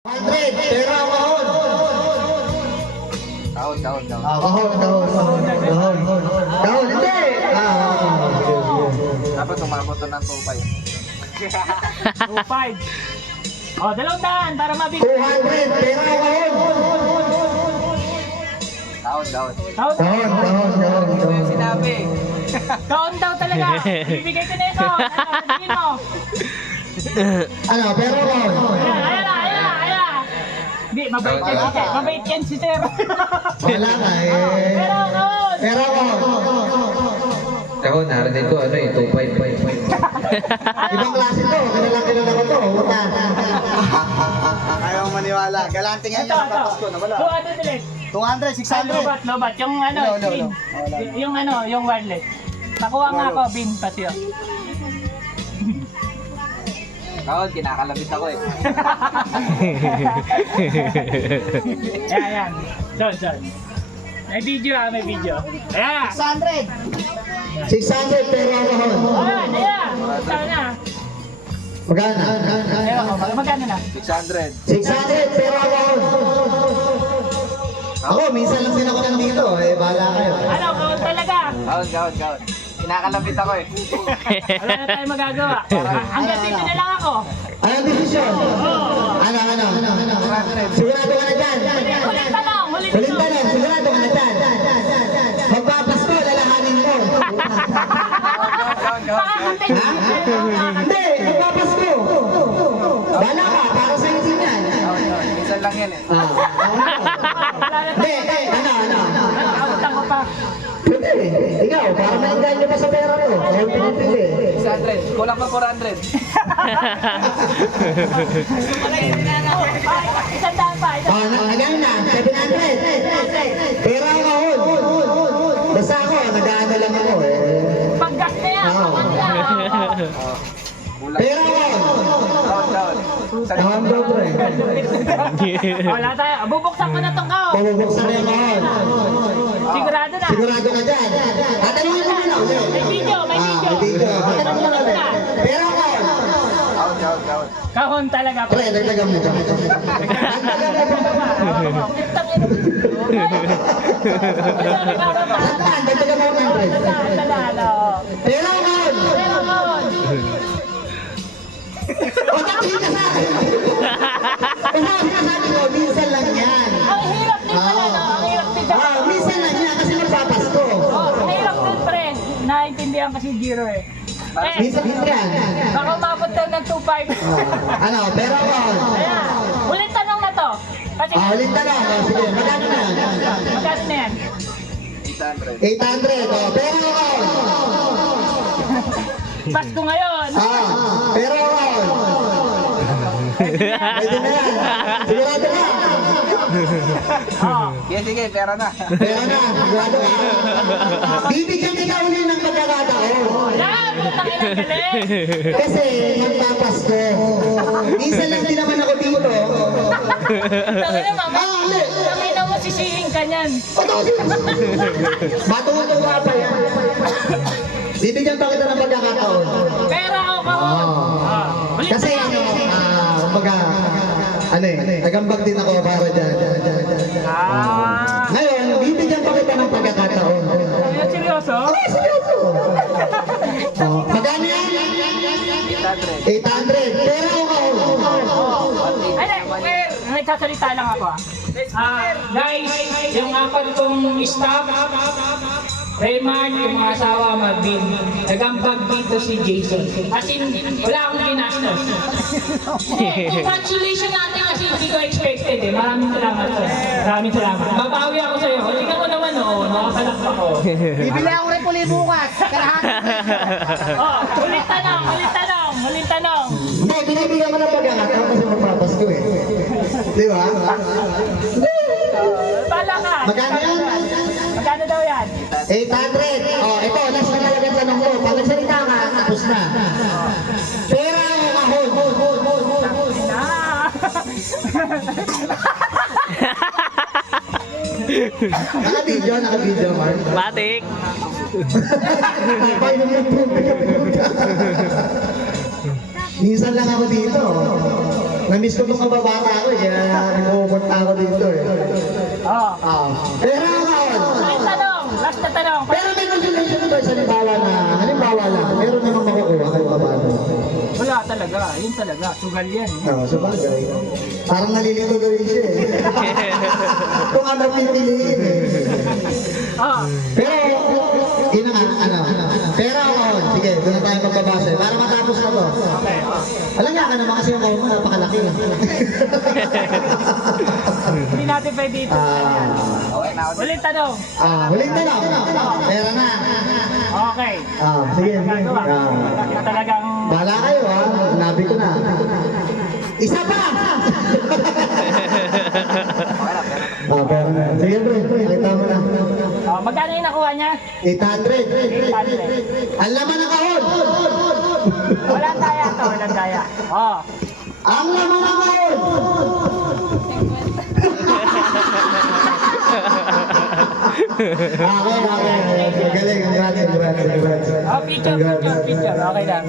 100, pero kahon. Kahon. Kahon, hindi. Dapat umabot to ng 2.5. 2.5. O, 200 para mabigay. 200, pero kahon. Kahon. Kahon. Sinabi. Kaon daw talaga. Bibigay ko na ito. Ano, sabihin mo. Ano, pero kahon. Ayan na. Hindi, mabait yan si Sir. Mabait yan si Sir. Wala nga eh. Pero kaon. Pero kahon. Kahon, narinig ko, 2.5. Ibang klase to. Kilala ko to. Wala. Ayaw maniwala. Galante nga Ito. niya. Tapos ko na wala. 200 ulit. 200, 600. Lobat. Yung ano, Hello. screen. Yung wireless. Nakuha nga ako, bin pati yun. Kahon, kinakalabit ako eh. Ayan. Son. May video. Ayan. 600, pero kahon. Ayan. Sana. Magana. Ewan ko, magkano na? 600. 600, pero kahon. Ako, minsan lang din ako nandito. Bahala kayo. Ano, kaon talaga. Kahon. Kinakalabit ako eh. Wala na tayong magagawa. Hanggang dito na lang ako. Anong desisyon? Ano? Sigurado ka na dyan. Huling tanong. Huling tanong, sigurado ka na dyan. Magpapasko, lalahanin mo. Makakating. Hindi, magpapasko. Bala ka, para sa inyo yan. Minsan lang yan eh. Hindi, ano? Nakakautan ko pa. Pwede, ikaw, para mainggan nyo pa sa pera mo. Ayaw pinipili. 600. Kulang pa 400. Isang daan pa. Nagano na, 700. Pera ako kahon. Basta ako, nag-ano lang ako eh. Paggas na yan. Pagkas na. Kulang. Pera ako. Kahon. Kahon daw bro eh. Wala tayo. Bubuksan ko na itong kao. Pabubuksan na yung kahon. Sigurado na. Sigurado ka dyan. Tatanungin mo muna ulit. May video. May video. Tatanungin mo ulit. Pera ako. Kahon. Kahon talaga. Pre, nagdagan mo dyan. Saan? Dagdagan mo 100. Pera ako. Bakit hindi ka sa akin? Bakit ka sabi ko, minsan lang yan. Ang hirap din pala, no? Ang hirap din dyan. Minsan lang yan kasi magpapasko. Ang hirap din, pre. Naintindihan kasi Giro eh. Minsan yan. Baka umabot daw ng 2.5. Ano, pera ako. Ayan. Ulit tanong na to. Kasi, Ulit na lang. Sige, magkano na yan? magkano na yan? 800. 800. Pera ako. Pasko ngayon. Pera ako. Pwede na yan. Sigurado ka. Oh. Sige, pera na. Pera na. Sigurado ka. Bibigyan kita uli ng pagkakataon. Yan! Putang ina galing! Kasi magpapasko. Minsan lang din naman ako dito. Tangina mama. Tangina mo sisihin ka niyan. Matutuwa pa yan. Bibigyan pa kita ng pagkakataon. Pera ako kahon. Ulit Kasi na lang. kumbaga, nagambag din ako para dyan. Ngayon, bibigyan pa kita ng pagkakataon. Ano seryoso? Seryoso. Magkano yan? 800. 800. Pero ako. Ay, nagsasalita lang ako guys, yung apat kong staff, Raymond, yung mga asawa, Marvin, nagambag dito si Jason. As in, wala akong ginastos. Congratulations natin kasi hindi ko expected eh. Maraming salamat sir. Maraming salamat. Babawi ako sa'yo. Tingnan mo naman nakapalakpak ko. Bibili ako rin puli bukas. Karahan. Ulit tanong. Hindi, binibigyan ko ng pagkakataon kasi magpapasko eh. Di ba? Pala ka. Magkano yan? Magkano daw yan? 800. Ito, last na talagang tanong ko. Pag nagsalita ka, tapos na. Pera o kahon? Naka-video, Mark. Matik. Minsan lang ako dito. Na-miss ko itong kababata ko eh, kaya nagpupunta ako dito eh. Oh. Pera o kahon? Last tanong. Last na tanong. Pero may consolation ba sa halimbawa lang, meron namang makukuha kayo kabalo. Wala talaga. Yun talaga. Sugal yan. Oo, sa bagay. Parang nalilito gawin siya eh. Kung ano pipiliin eh. Oh. Pero, yun na nga, pera o kahon? Sige, doon na tayo magbabase. Para matapos na to. Okay. Alam nga ka naman kasi yung kahon mo, napakalaki. Hindi natin pwede ito. Okay na ako. Ulit tanong. Huling na lang. Pera na. Okay. Sige. Gagawa. Yung talagang... Bahala kayo ha. Nabi ko na. Isa pa! Pera na. Sige bro, nakita mo na. Magkano yung nakuha niya? 800. 800. Ang laman ng kahon! Walang daya to. Walang daya. Oh. Ang laman ng kahon! Okay. Galing. Congrats. Oh, picture. Okay lang.